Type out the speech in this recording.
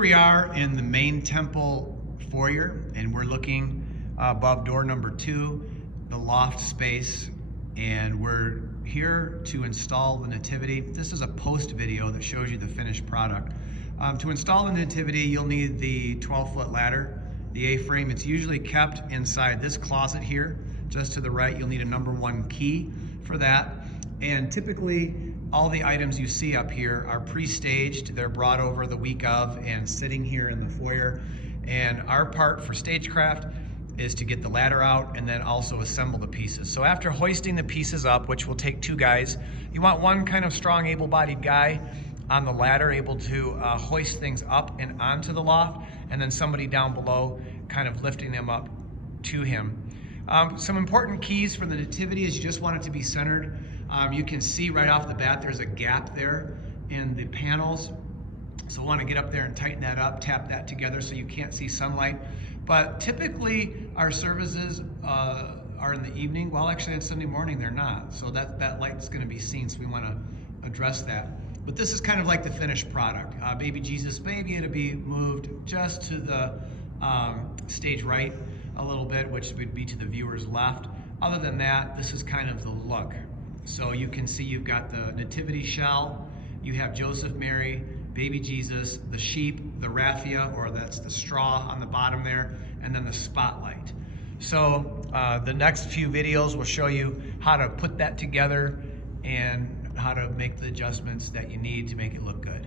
we are in the main temple foyer, and we're looking above door number 2, the loft space, and we're here to install the Nativity. This is a post video that shows you the finished product. To install the Nativity, you'll need the 12-foot ladder, the A-frame. It's usually kept inside this closet here. Just to the right, you'll need a number 1 key for that. And typically, all the items you see up here are pre-staged. They're brought over the week of and sitting here in the foyer. And our part for stagecraft is to get the ladder out and then also assemble the pieces. So after hoisting the pieces up, which will take 2 guys, you want one kind of strong, able-bodied guy on the ladder, able to hoist things up and onto the loft, and then somebody down below kind of lifting them up to him. Some important keys for the Nativity is you just want it to be centered. You can see right off the bat there's a gap there in the panels. So want to get up there and tighten that up, tap that together so you can't see sunlight. But typically our services are in the evening. Well, actually on Sunday morning they're not. So that light's going to be seen, so we want to address that. But this is kind of like the finished product. Baby Jesus, maybe it'll be moved just to the stage right a little bit, which would be to the viewer's left. Other than that, this is kind of the look. So you can see you've got the Nativity shell, you have Joseph, Mary, baby Jesus, the sheep, the raffia, or that's the straw on the bottom there, and then the spotlight. So the next few videos will show you how to put that together and how to make the adjustments that you need to make it look good.